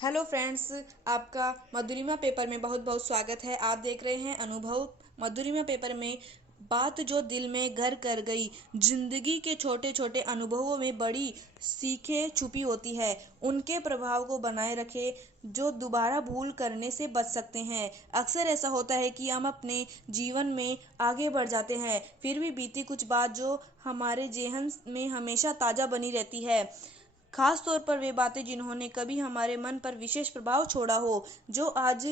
Hello friends, आपका मधुरिमा paper में बहुत बहुत स्वागत है। आप देख रहे हैं अनुभव। मधुरिमा पेपर में बात जो दिल में घर कर गई, जिंदगी के छोटे छोटे अनुभवों में बड़ी सीखें छुपी होती है। उनके प्रभाव को बनाए रखे जो दोबारा भूल करने से बच सकते हैं। अक्सर ऐसा होता है कि हम अपने जीवन में आगे बढ़ जाते हैं, फिर भी बीती कुछ बात जो हमारे जेहन में हमेशा ताज़ा बनी रहती है। खास तौर पर वे बातें जिन्होंने कभी हमारे मन पर विशेष प्रभाव छोड़ा हो, जो आज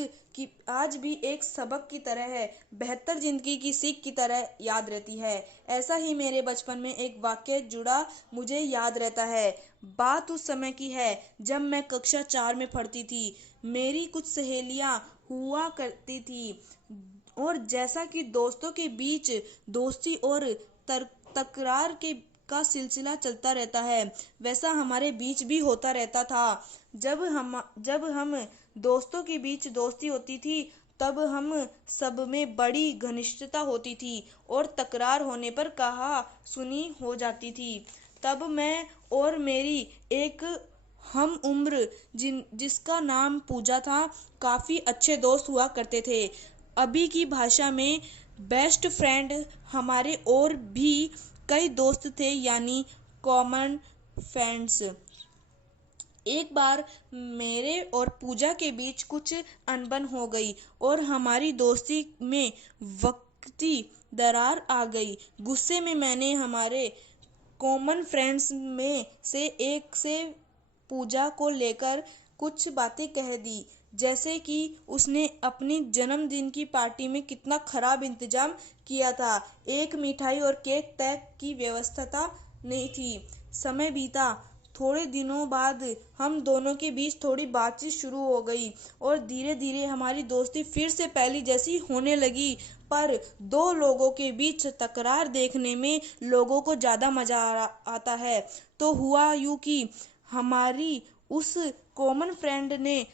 भी एक सबक की तरह है, बेहतर जिंदगी की सीख की तरह याद रहती है। ऐसा ही मेरे बचपन में एक वाक्य जुड़ा मुझे याद रहता है। बात उस समय की है जब मैं कक्षा 4 में पढ़ती थी। मेरी कुछ सहेलियां हुआ करती थी और जैसा कि दोस्तों के बीच दोस्ती और तकरार के का सिलसिला चलता रहता है, वैसा हमारे बीच भी होता रहता था। जब हम दोस्तों के बीच दोस्ती होती थी, तब हम सब में बड़ी घनिष्ठता होती थी और तकरार होने पर कहा सुनी हो जाती थी। तब मैं और मेरी एक हम उम्र जिसका नाम पूजा था, काफ़ी अच्छे दोस्त हुआ करते थे। अभी की भाषा में बेस्ट फ्रेंड। हमारे और भी कई दोस्त थे, यानी कॉमन फ्रेंड्स। एक बार मेरे और पूजा के बीच कुछ अनबन हो गई और हमारी दोस्ती में वक्ती दरार आ गई। गुस्से में मैंने हमारे कॉमन फ्रेंड्स में से एक से पूजा को लेकर कुछ बातें कह दी, जैसे कि उसने अपनी जन्मदिन की पार्टी में कितना खराब इंतजाम किया था। एक मिठाई और केक तक की व्यवस्था नहीं थी। समय बीता। थोड़े दिनों बाद हम दोनों के बीच थोड़ी बातचीत शुरू हो गई और धीरे धीरे हमारी दोस्ती फिर से पहली जैसी होने लगी। पर दो लोगों के बीच तकरार देखने में लोगों को ज़्यादा मज़ा आता है। तो हुआ यूँ कि हमारी उस कॉमन फ्रेंड ने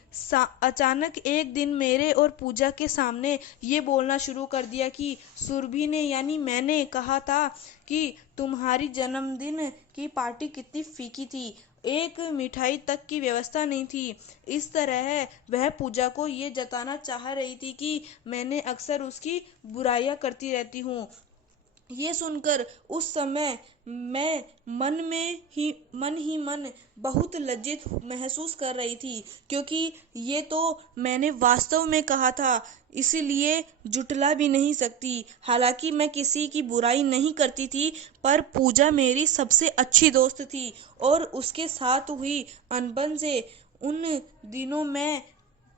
अचानक एक दिन मेरे और पूजा के सामने ये बोलना शुरू कर दिया कि सुरभि ने, यानी मैंने कहा था कि तुम्हारी जन्मदिन की पार्टी कितनी फीकी थी, एक मिठाई तक की व्यवस्था नहीं थी। इस तरह वह पूजा को ये जताना चाह रही थी कि मैंने अक्सर उसकी बुराइयां करती रहती हूँ। ये सुनकर उस समय मैं मन बहुत लज्जित महसूस कर रही थी, क्योंकि ये तो मैंने वास्तव में कहा था, इसलिए जुटला भी नहीं सकती। हालांकि मैं किसी की बुराई नहीं करती थी, पर पूजा मेरी सबसे अच्छी दोस्त थी और उसके साथ हुई अनबन से उन दिनों मैं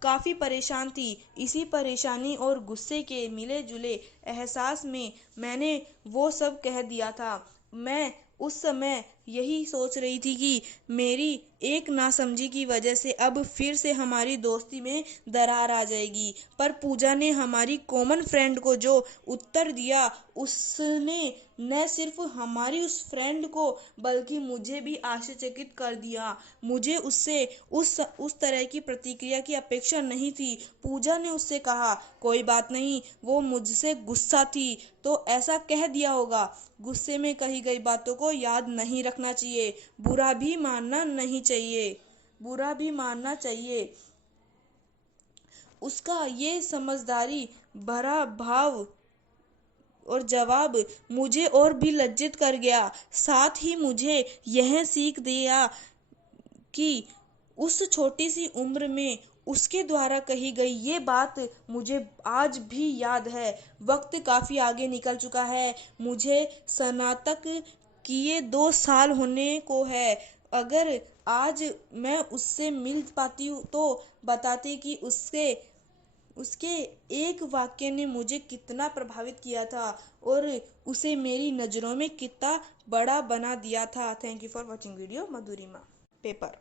काफ़ी परेशान थी। इसी परेशानी और गुस्से के मिले जुले एहसास में मैंने वो सब कह दिया था। मैं उस समय यही सोच रही थी कि मेरी एक नासमझी की वजह से अब फिर से हमारी दोस्ती में दरार आ जाएगी। पर पूजा ने हमारी कॉमन फ्रेंड को जो उत्तर दिया, उसने न सिर्फ हमारी उस फ्रेंड को बल्कि मुझे भी आश्चर्यचकित कर दिया। मुझे उससे उस तरह की प्रतिक्रिया की अपेक्षा नहीं थी। पूजा ने उससे कहा, कोई बात नहीं, वो मुझसे गुस्सा थी तो ऐसा कह दिया होगा। गुस्से में कही गई बातों को याद नहीं रखना चाहिए, बुरा भी मानना चाहिए। उसका ये समझदारी भरा भाव और जवाब मुझे और भी लज्जित कर गया। साथ ही मुझे यह सीख दिया कि उस छोटी सी उम्र में उसके द्वारा कही गई ये बात मुझे आज भी याद है। वक्त काफ़ी आगे निकल चुका है। मुझे स्नातक किए 2 साल होने को है। अगर आज मैं उससे मिल पाती हूँ तो बताती कि उसके एक वाक्य ने मुझे कितना प्रभावित किया था और उसे मेरी नज़रों में कितना बड़ा बना दिया था। Thank you for watching video Madhurima paper.